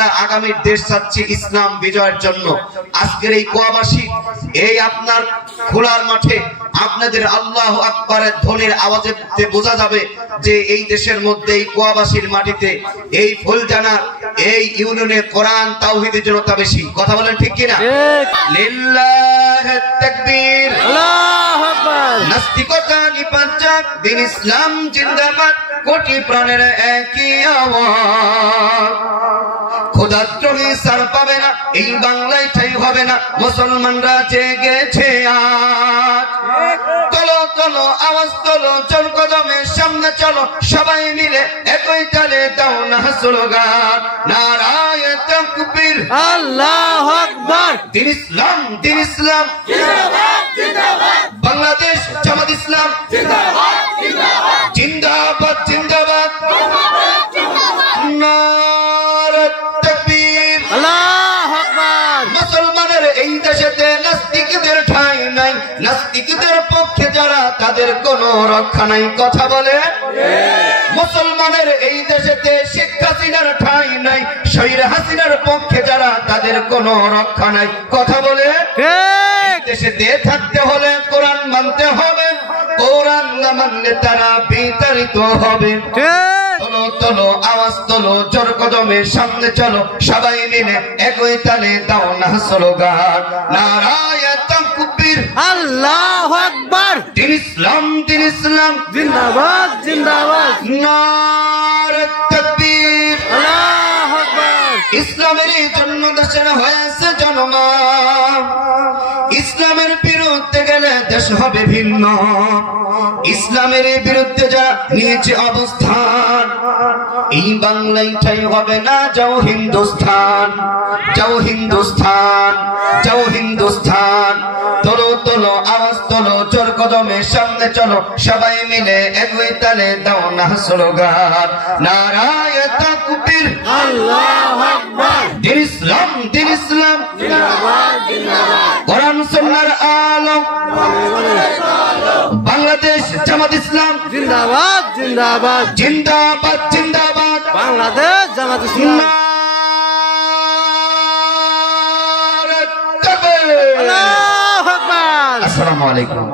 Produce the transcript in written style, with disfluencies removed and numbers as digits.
আমরা আগামীর দেশ চাচ্ছি ইসলাম বিজয়ের জন্য। আজকের এই কোয়াবাসী, এই আপনার খোলার মাঠে আপনাদের আল্লাহু আকবারের ধ্বনির আওয়াজে বোঝা যাবে যে এই দেশের মধ্যে, এই কোয়াবাসীর মাটিতে, এই ফুলজানা এই ইউনিয়নে কোরআন তাওহীদের জনতা বেশি। কথা বলেন ঠিক কিনা? লিল্লাহি তাকবীর, আল্লাহু আকবার। নাস্তিকতা নিপাত, দিন ইসলাম জিন্দাবাদ, কোটি প্রাণের একই আওয়াজ। খোদাদ্রোহী সার পাবে না, এই বাংলায় ঠাঁই হবে না, মুসলমানরা জেগেছে আজ। চলো চলো আওয়াজ তোলো, চল কদমে সামনে চলো, সবাই মিলে একই তালে দাও না স্লোগান, নারায়ে তাকবীর, আল্লাহু আকবার। দিন ইসলাম, দিন ইসলাম জিন্দাবাদ, জিন্দাবাদ। বাংলাদেশ জামাত ইসলাম জিন্দাবাদ, জিন্দাবাদ, জিন্দাবাদ, জিন্দাবাদ, নারে তাকবীর, আল্লাহু আকবার। মুসলমানের এই দেশেতে নাস্তিকদের ঠাঁই নাই, নাস্তিকদের পক্ষে যারা তাদের কোনো রক্ষা নাই। কথা বলে মুসলমানের এই দেশেতে শেখ হাসিনার ঠাঁই নাই, শহীদ হাসিনার পক্ষে যারা তাদের কোনো রক্ষা নাই। কথা বলে দেশেতে থাকতে হলে কোরআন মানতে হবে, কোরআন না মানলে তারা বিতাড়িত হবে। চলো চলো আওয়াজ তোলো, জোর কদমে সামনে চলো, সবাই মিলে একই তালে দাও না স্লোগান, নারায়ে তাকবীর, আল্লাহু আকবার। দিন ইসলাম, দিন ইসলাম জিন্দাবাদ, জিন্দাবাদ, নারে তাকবীর, আল্লাহু আকবার। ইসলামের জন্য দেশের হয়েছে জন্ম, ইসলামের বিরুদ্ধে গেলে দেশ হবে ভিন্ন, ইসলামের বিরুদ্ধে যারা নিয়েছে অবস্থান, এই বাংলায় ঠাঁই হবে না, যাও হিন্দুস্তান, যাও হিন্দুস্তান, যাও হিন্দুস্তান। তোলো তোলো আওয়াজ তোলো, জোর কদমে সামনে চলো, সবাই মিলে একই তালে দাও না স্লোগান, নারায়ে তাকবীর, আল্লাহু আকবার। দিন ইসলাম, দিন ইসলাম জিন্দাবাদ, জিন্দাবাদ। কোরআন সুন্নাহর আলো, বাংলাদেশ জামাত ইসলাম জিন্দাবাদ, জিন্দাবাদ, জিন্দাবাদ, জিন্দাবাদ। বাংলাদেশ জামাত ইসলাম, নারে তাকবীর, আল্লাহু আকবার। আসসালামু আলাইকুম।